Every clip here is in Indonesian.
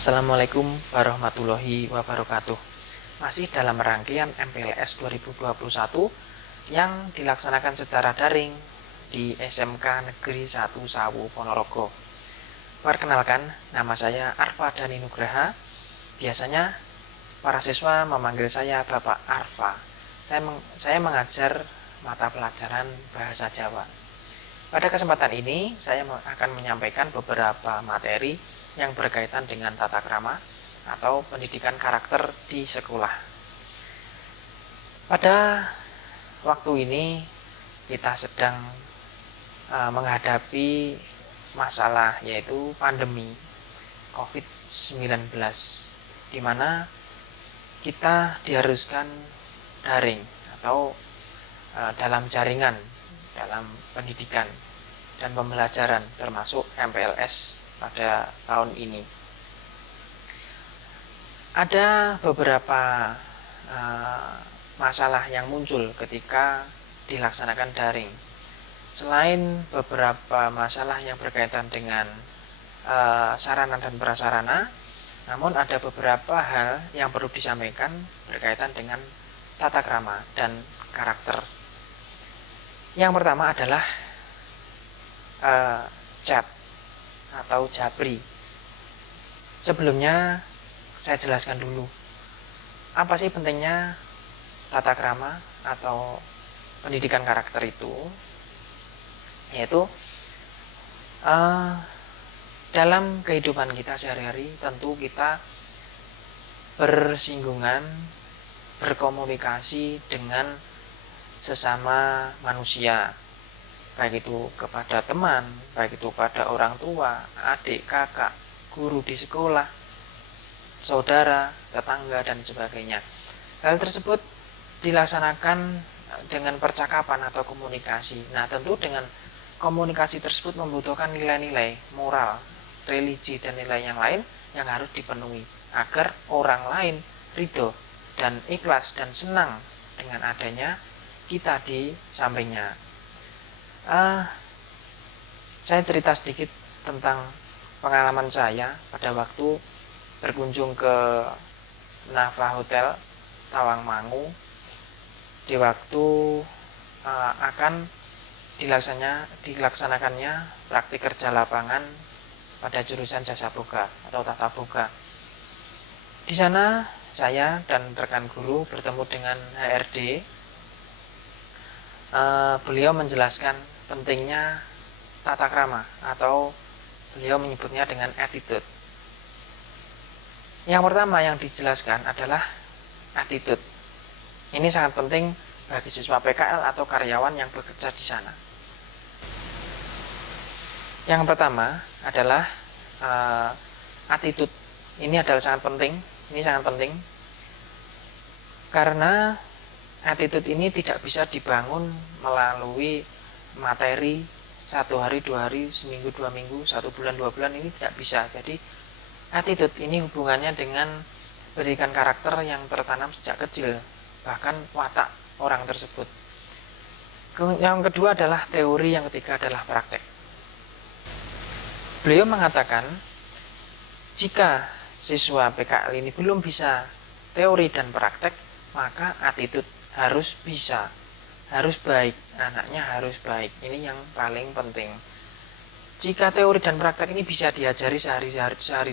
Assalamualaikum warahmatullahi wabarakatuh. Masih dalam rangkaian MPLS 2021 yang dilaksanakan secara daring di SMK Negeri 1 Sawu Ponorogo. Perkenalkan, nama saya Arfa Dani Nugraha. Biasanya para siswa memanggil saya Bapak Arfa. Saya mengajar mata pelajaran Bahasa Jawa. Pada kesempatan ini, saya akan menyampaikan beberapa materi yang berkaitan dengan tata krama atau pendidikan karakter di sekolah. Pada waktu ini, kita sedang menghadapi masalah yaitu pandemi COVID-19, di mana kita diharuskan daring atau dalam jaringan dalam pendidikan dan pembelajaran termasuk MPLS pada tahun ini. Ada beberapa masalah yang muncul ketika dilaksanakan daring. Selain beberapa masalah yang berkaitan dengan sarana dan prasarana, namun ada beberapa hal yang perlu disampaikan berkaitan dengan tata krama dan karakter. Yang pertama adalah chat atau japri. Sebelumnya saya jelaskan dulu apa sih pentingnya tata krama atau pendidikan karakter itu, yaitu dalam kehidupan kita sehari-hari tentu kita bersinggungan, berkomunikasi dengan sesama manusia, baik itu kepada teman, baik itu pada orang tua, adik, kakak, guru di sekolah, saudara, tetangga, dan sebagainya. Hal tersebut dilaksanakan dengan percakapan atau komunikasi. Nah, tentu dengan komunikasi tersebut membutuhkan nilai-nilai moral, religi, dan nilai yang lain yang harus dipenuhi agar orang lain ridho dan ikhlas dan senang dengan adanya kita di sampingnya. Saya cerita sedikit tentang pengalaman saya pada waktu berkunjung ke Nafa Hotel Tawangmangu di waktu akan dilaksanakannya praktik kerja lapangan pada jurusan jasa boga atau tata boga. Di sana saya dan rekan guru bertemu dengan HRD. Beliau menjelaskan pentingnya tata krama atau beliau menyebutnya dengan attitude. Yang pertama yang dijelaskan adalah attitude. Ini sangat penting bagi siswa PKL atau karyawan yang bekerja di sana. Yang pertama adalah attitude. Ini adalah sangat penting. Ini sangat penting karena attitude ini tidak bisa dibangun melalui materi 1 hari, 2 hari, seminggu, 2 minggu, 1 bulan, 2 bulan, ini tidak bisa. Jadi attitude ini hubungannya dengan pendidikan karakter yang tertanam sejak kecil, bahkan watak orang tersebut. Yang kedua adalah teori, yang ketiga adalah praktek. Beliau mengatakan jika siswa PKL ini belum bisa teori dan praktek, maka attitude harus bisa, harus baik, anaknya harus baik. Ini yang paling penting. Jika teori dan praktek ini bisa diajari sehari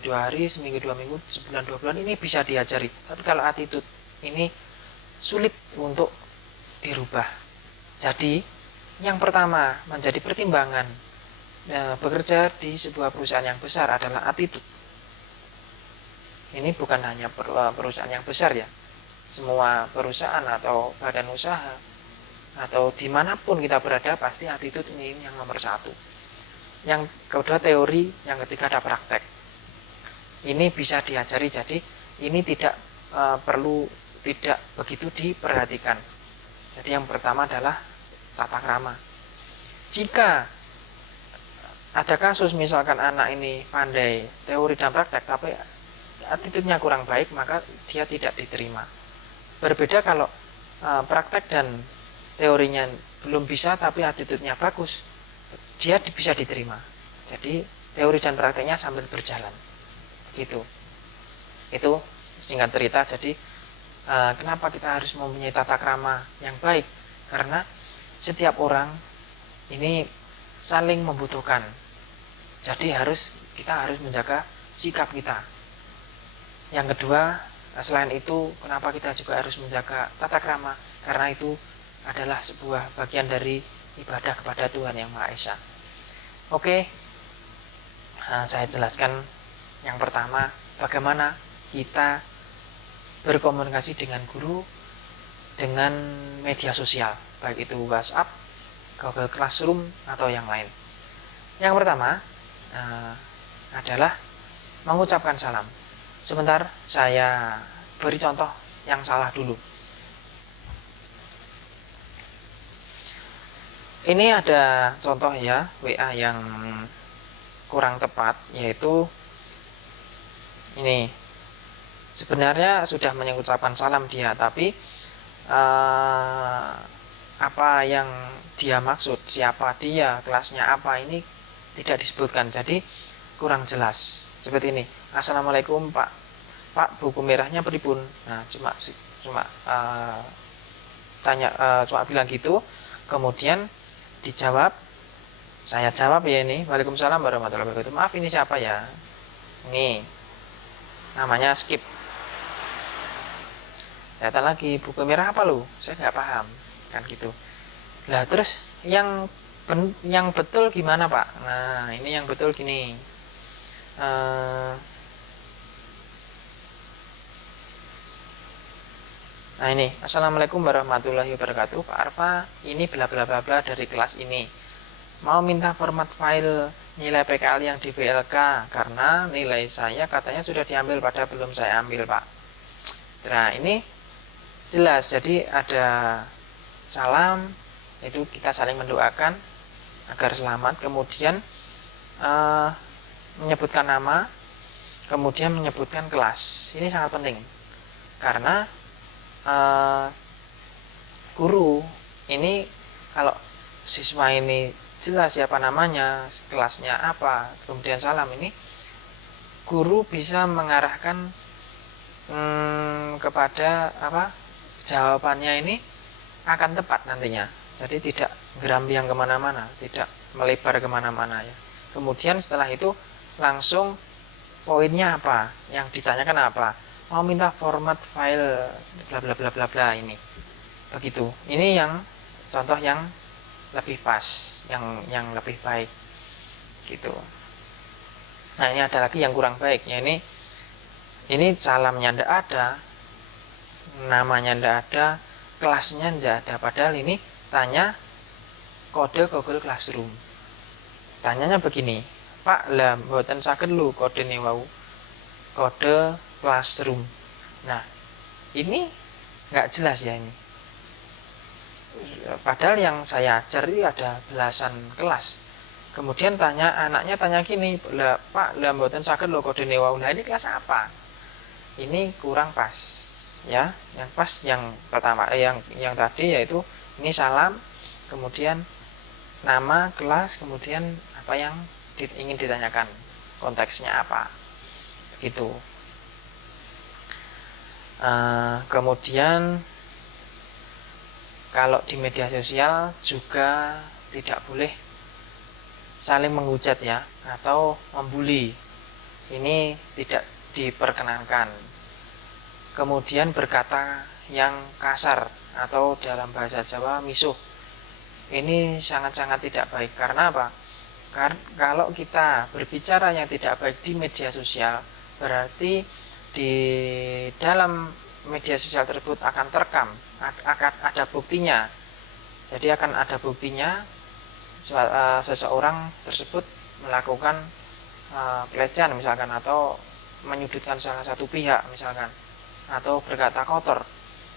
2 hari, seminggu 2 minggu, sebulan 2 bulan, ini bisa diajari. Tapi kalau attitude ini sulit untuk dirubah. Jadi yang pertama menjadi pertimbangan bekerja di sebuah perusahaan yang besar adalah attitude. Ini bukan hanya perusahaan yang besar ya, semua perusahaan atau badan usaha atau dimanapun kita berada pasti attitude ini yang nomor 1. Yang kedua teori, yang ketiga ada praktek. Ini bisa diajari, jadi ini tidak begitu diperhatikan. Jadi yang pertama adalah tata krama. Jika ada kasus misalkan anak ini pandai teori dan praktek tapi attitude-nya kurang baik, maka dia tidak diterima. Berbeda kalau praktek dan teorinya belum bisa tapi attitude-nya bagus, dia bisa diterima. Jadi teori dan prakteknya sambil berjalan. Gitu. Itu singkat cerita. Jadi kenapa kita harus mempunyai tata krama yang baik? Karena setiap orang ini saling membutuhkan. Jadi kita harus menjaga sikap kita. Yang kedua, selain itu, kenapa kita juga harus menjaga tata krama? Karena itu adalah sebuah bagian dari ibadah kepada Tuhan Yang Maha Esa. Oke, saya jelaskan yang pertama, bagaimana kita berkomunikasi dengan guru dengan media sosial, baik itu WhatsApp, Google Classroom, atau yang lain. Yang pertama adalah mengucapkan salam. Sebentar, saya beri contoh yang salah dulu. Ini ada contoh ya, WA yang kurang tepat, yaitu ini. Sebenarnya sudah mengucapkan salam dia, tapi apa yang dia maksud, siapa dia, kelasnya apa, ini tidak disebutkan, jadi kurang jelas. Seperti ini, Assalamualaikum Pak, buku merahnya pripun? Nah, cuma bilang gitu, kemudian dijawab, saya jawab ya ini, Waalaikumsalam warahmatullahi wabarakatuh. Maaf, ini siapa ya? Ini namanya skip. Data lagi, buku merah apa lu? Saya nggak paham, kan gitu. Lah terus yang betul gimana Pak? Nah ini yang betul gini. Nah ini, Assalamualaikum warahmatullahi wabarakatuh, Pak Arfa, ini bla bla bla bla dari kelas ini. Mau minta format file nilai PKL yang di VLK karena nilai saya katanya sudah diambil pada belum saya ambil, Pak. Nah ini jelas, jadi ada salam, itu kita saling mendoakan agar selamat, kemudian menyebutkan nama, kemudian menyebutkan kelas. Ini sangat penting karena guru ini, kalau siswa ini jelas siapa namanya, kelasnya apa, kemudian salam, ini guru bisa mengarahkan kepada apa, jawabannya ini akan tepat nantinya. Jadi tidak gerambiang kemana-mana, tidak melebar kemana-mana ya. Kemudian setelah itu langsung poinnya apa, yang ditanyakan apa, mau minta format file bla bla bla bla bla, ini begitu. Ini yang contoh yang lebih pas, yang lebih baik gitu. Nah ini ada lagi yang kurang baik ya, ini salamnya ndak ada, namanya ndak ada, kelasnya ndak ada, padahal ini tanya kode Google Classroom. Tanyanya begini, Pak, lah mboten saged lho kode ne wau, kode Classroom. Nah ini nggak jelas ya ini, padahal yang saya ajar itu ada belasan kelas. Kemudian anaknya tanya gini, lah Pak, lah mboten saged lho kode ne wau. Nah ini kelas apa? Ini kurang pas ya. Yang pas yang pertama, yang tadi, yaitu ini salam, kemudian nama, kelas, kemudian apa yang ingin ditanyakan, konteksnya apa, begitu. Kemudian kalau di media sosial juga tidak boleh saling menghujat ya, atau membuli, ini tidak diperkenankan. Kemudian berkata yang kasar atau dalam bahasa Jawa misuh, ini sangat-sangat tidak baik. Karena apa? Kalau kita berbicara yang tidak baik di media sosial, berarti di dalam media sosial tersebut akan terekam, akan ada buktinya. Jadi akan ada buktinya seseorang tersebut melakukan pelecehan misalkan, atau menyudutkan salah satu pihak misalkan, atau berkata kotor.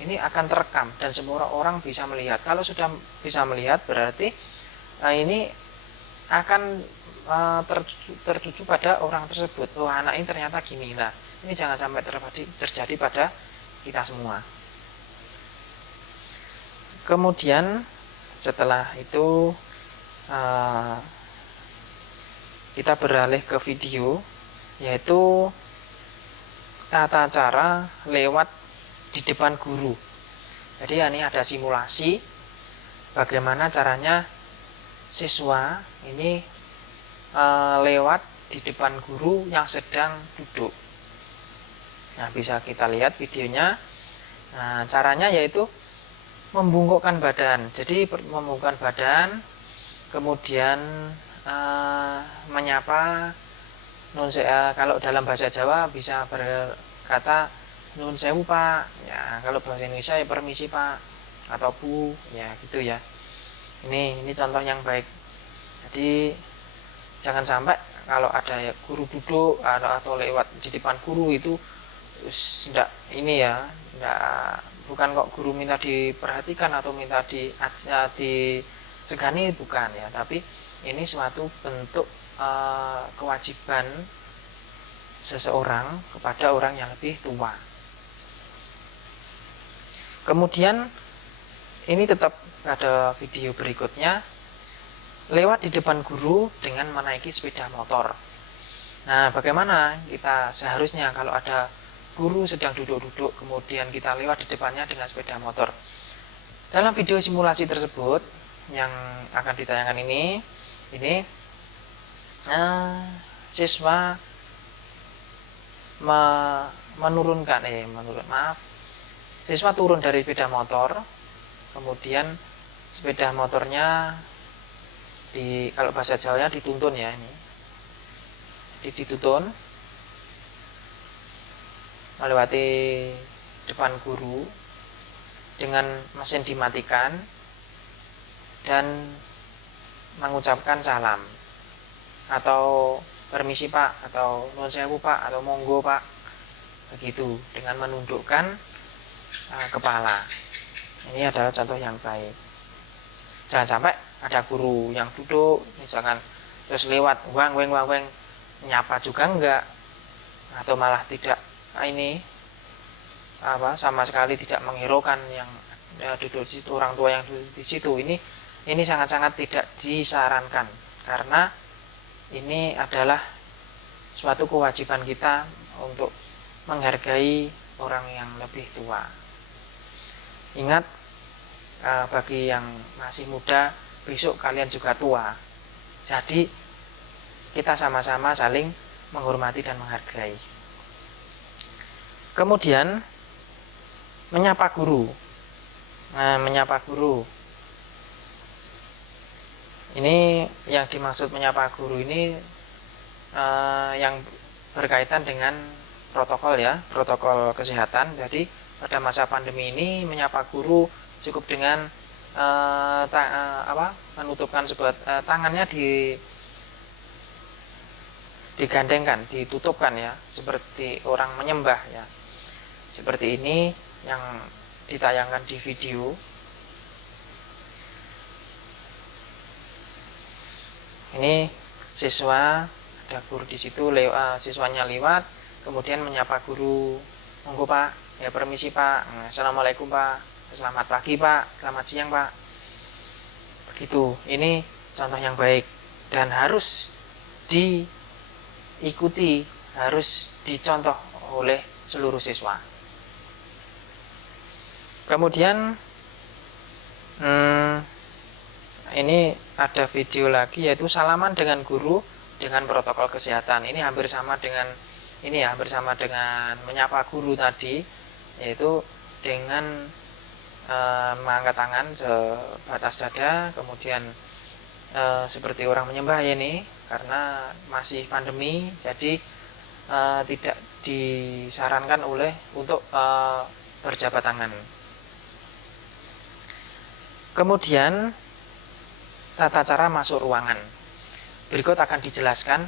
Ini akan terekam dan semua orang bisa melihat. Kalau sudah bisa melihat, berarti ini akan tertuju pada orang tersebut. Oh, anak ini ternyata gini. Nah, ini jangan sampai terjadi pada kita semua. Kemudian setelah itu kita beralih ke video, yaitu tata cara lewat di depan guru. Jadi ini ada simulasi bagaimana caranya siswa ini lewat di depan guru yang sedang duduk. Nah, bisa kita lihat videonya. Nah, caranya yaitu membungkukkan badan. Jadi membungkukkan badan, kemudian menyapa kalau dalam bahasa Jawa bisa berkata nun sewu Pak, ya kalau bahasa Indonesia ya permisi Pak atau Bu, ya gitu ya. Ini contoh yang baik. Jadi jangan sampai kalau ada guru duduk atau lewat di depan guru itu tidak ini ya, tidak, bukan kok guru minta diperhatikan atau minta disegani, bukan ya, tapi ini suatu bentuk kewajiban seseorang kepada orang yang lebih tua. Kemudian ini tetap ada video berikutnya, lewat di depan guru dengan menaiki sepeda motor. Nah, bagaimana kita seharusnya kalau ada guru sedang duduk-duduk kemudian kita lewat di depannya dengan sepeda motor. Dalam video simulasi tersebut yang akan ditayangkan ini siswa siswa turun dari sepeda motor, kemudian sepeda motornya kalau bahasa Jawanya dituntun ya, ini dituntun melewati depan guru dengan mesin dimatikan dan mengucapkan salam atau permisi Pak, atau nuwun sewu Pak, atau monggo Pak, begitu, dengan menundukkan kepala. Ini adalah contoh yang baik. Jangan sampai ada guru yang duduk misalkan terus lewat wang nyapa juga enggak, atau malah tidak sama sekali tidak menghiraukan yang duduk di situ, orang tua yang duduk di situ. Ini sangat-sangat tidak disarankan, karena ini adalah suatu kewajiban kita untuk menghargai orang yang lebih tua. Ingat, bagi yang masih muda, besok kalian juga tua. Jadi kita sama-sama saling menghormati dan menghargai. Kemudian menyapa guru. Nah, menyapa guru. Ini yang dimaksud menyapa guru ini yang berkaitan dengan protokol ya, protokol kesehatan. Jadi pada masa pandemi ini menyapa guru cukup dengan menutupkan tangannya digandengkan, ditutupkan ya, seperti orang menyembah ya. Seperti ini yang ditayangkan di video. Ini siswa, ada guru di situ, siswanya lewat, kemudian menyapa guru, monggo Pak, ya permisi Pak, assalamualaikum Pak, selamat pagi Pak, selamat siang Pak. Begitu. Ini contoh yang baik dan harus diikuti, harus dicontoh oleh seluruh siswa. Kemudian ini ada video lagi, yaitu salaman dengan guru dengan protokol kesehatan. Ini hampir sama dengan menyapa guru tadi, yaitu dengan mengangkat tangan sebatas dada, kemudian seperti orang menyembah ini, karena masih pandemi, jadi tidak disarankan untuk berjabat tangan. Kemudian tata cara masuk ruangan. Berikut akan dijelaskan,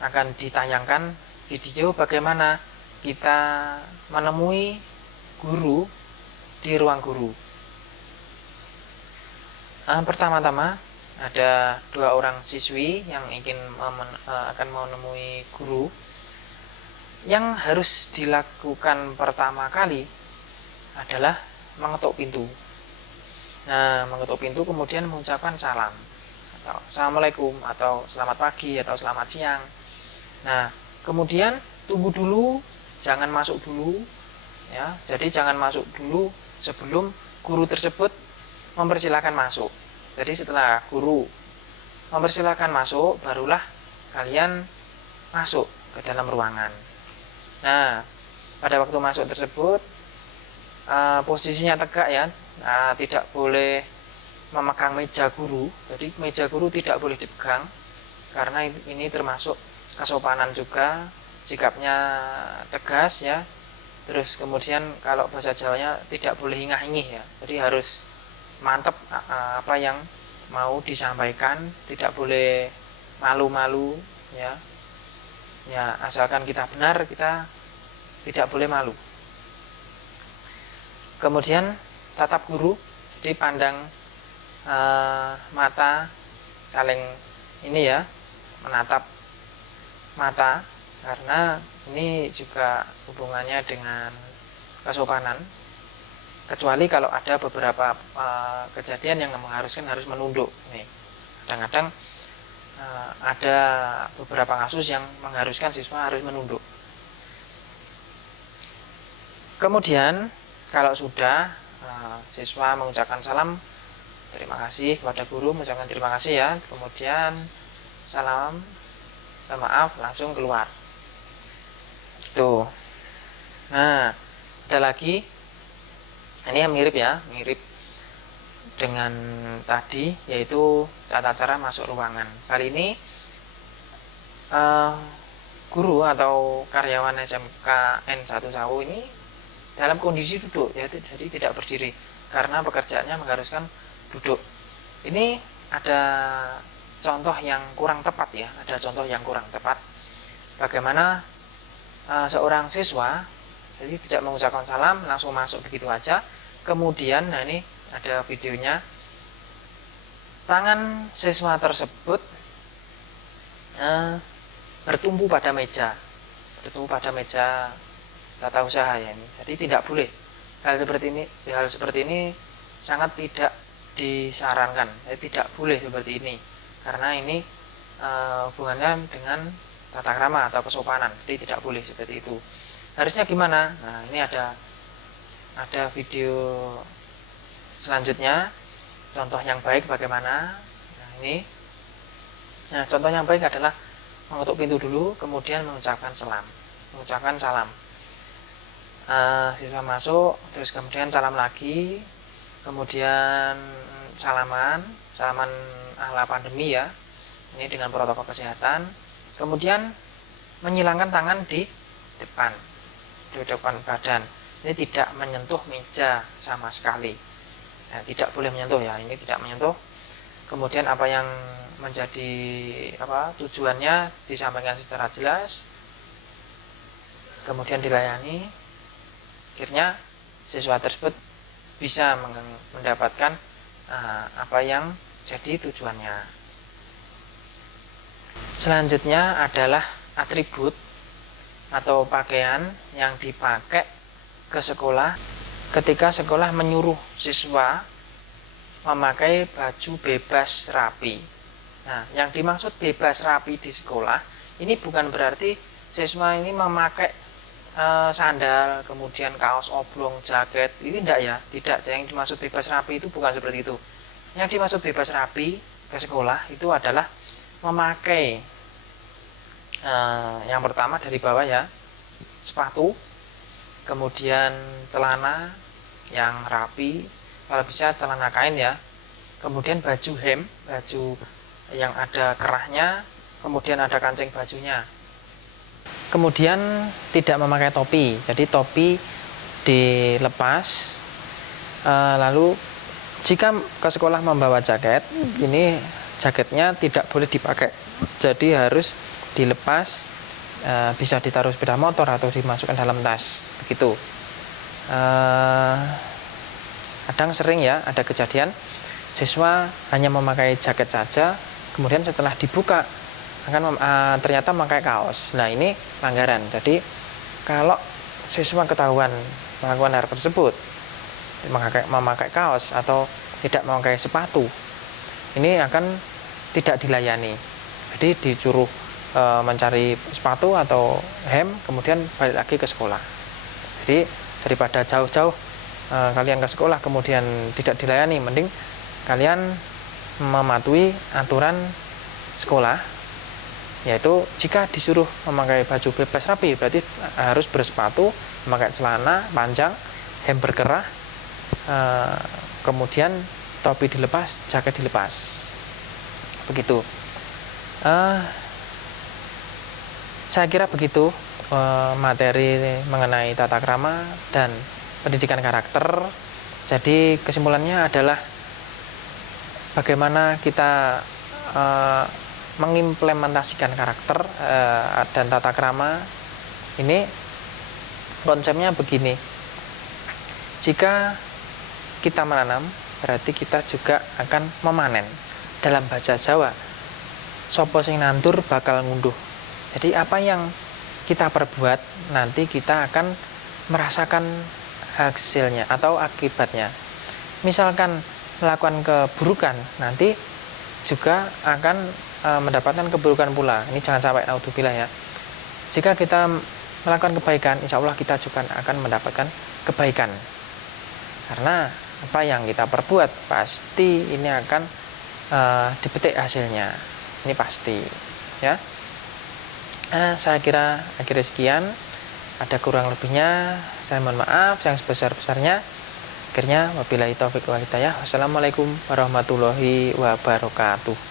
akan ditayangkan video bagaimana kita menemui guru di ruang guru. Pertama-tama ada 2 orang siswi yang akan menemui guru. Yang harus dilakukan pertama kali adalah mengetuk pintu. Nah, mengetuk pintu kemudian mengucapkan salam, atau assalamualaikum, atau selamat pagi, atau selamat siang. Nah, kemudian tunggu dulu jangan masuk dulu ya. Jadi jangan masuk dulu sebelum guru tersebut mempersilahkan masuk. Jadi setelah guru mempersilahkan masuk, barulah kalian masuk ke dalam ruangan. Nah, pada waktu masuk tersebut posisinya tegak ya, tidak boleh memegang meja guru. Jadi meja guru tidak boleh dipegang, karena ini termasuk kesopanan juga, sikapnya tegas ya. Terus kemudian kalau bahasa Jawanya tidak boleh ingah-ingih ya, jadi harus mantep apa yang mau disampaikan, tidak boleh malu-malu ya. Ya, asalkan kita benar, kita tidak boleh malu. Kemudian tatap guru, jadi pandang mata, saling ini ya, menatap mata, karena ini juga hubungannya dengan kesopanan. Kecuali kalau ada beberapa kejadian yang mengharuskan harus menunduk. Nih, kadang-kadang ada beberapa kasus yang mengharuskan siswa harus menunduk. Kemudian kalau sudah siswa mengucapkan salam terima kasih kepada guru, mengucapkan terima kasih ya, kemudian salam, maaf, langsung keluar. Gitu. Nah, ada lagi, ini yang mirip ya, mirip dengan tadi, yaitu tata cara masuk ruangan. Kali ini guru atau karyawan SMK N1 Sawu ini dalam kondisi duduk ya, jadi tidak berdiri karena pekerjaannya mengharuskan duduk. Ini ada contoh yang kurang tepat ya, ada contoh yang kurang tepat bagaimana seorang siswa jadi tidak mengucapkan salam, langsung masuk begitu aja. Kemudian, nah ini ada videonya, tangan siswa tersebut bertumpu pada meja tata usaha ya ini. Jadi tidak boleh hal seperti ini sangat tidak disarankan. Tidak boleh seperti ini karena ini hubungannya dengan tata krama atau kesopanan. Jadi tidak boleh seperti itu. Harusnya gimana? Nah, ini ada video selanjutnya, contoh yang baik bagaimana. Nah, ini. Nah, contoh yang baik adalah mengetuk pintu dulu, kemudian mengucapkan salam. Siswa masuk, terus kemudian salam lagi, kemudian salaman ala pandemi ya. Ini dengan protokol kesehatan. Kemudian menyilangkan tangan di depan badan. Ini tidak menyentuh meja sama sekali. Nah, tidak boleh menyentuh ya, ini tidak menyentuh. Kemudian apa yang menjadi tujuannya disampaikan secara jelas, kemudian dilayani. Akhirnya siswa tersebut bisa mendapatkan apa yang jadi tujuannya. Selanjutnya adalah atribut atau pakaian yang dipakai ke sekolah ketika sekolah menyuruh siswa memakai baju bebas rapi. Nah, yang dimaksud bebas rapi di sekolah ini bukan berarti siswa ini memakai sandal, kemudian kaos oblong, jaket. Ini tidak ya, tidak. Yang dimaksud bebas rapi itu bukan seperti itu. Yang dimaksud bebas rapi ke sekolah itu adalah memakai yang pertama dari bawah ya, sepatu, kemudian celana yang rapi, kalau bisa celana kain ya, kemudian baju hem, baju yang ada kerahnya, kemudian ada kancing bajunya. Kemudian tidak memakai topi, jadi topi dilepas. Lalu jika ke sekolah membawa jaket, ini jaketnya tidak boleh dipakai, jadi harus dilepas, bisa ditaruh sepeda motor atau dimasukkan dalam tas begitu. Kadang sering ya ada kejadian siswa hanya memakai jaket saja, kemudian setelah dibuka ternyata memakai kaos. Nah, ini pelanggaran. Jadi kalau siswa ketahuan melakukan hal tersebut, memakai kaos atau tidak memakai sepatu, ini akan tidak dilayani. Jadi disuruh mencari sepatu atau hem, kemudian balik lagi ke sekolah. Jadi daripada jauh-jauh kalian ke sekolah kemudian tidak dilayani, mending kalian mematuhi aturan sekolah, yaitu jika disuruh memakai baju bebas rapi berarti harus bersepatu, memakai celana panjang, hem berkerah, kemudian topi dilepas, jaket dilepas, begitu. Saya kira begitu materi mengenai tata krama dan pendidikan karakter. Jadi kesimpulannya adalah bagaimana kita mengimplementasikan karakter dan tata krama ini. Konsepnya begini, jika kita menanam berarti kita juga akan memanen. Dalam bahasa Jawa, sopo sing nandur bakal ngunduh. Jadi apa yang kita perbuat nanti kita akan merasakan hasilnya atau akibatnya. Misalkan melakukan keburukan, nanti juga akan mendapatkan keburukan pula. Ini jangan sampai naudzubillah ya. Jika kita melakukan kebaikan, insya Allah kita juga akan mendapatkan kebaikan. Karena apa yang kita perbuat pasti ini akan dipetik hasilnya. Ini pasti ya. Saya kira akhirnya sekian. Ada kurang lebihnya saya mohon maaf yang sebesar-besarnya. Akhirnya wabillahi taufik wal hidayah. Wassalamualaikum warahmatullahi wabarakatuh.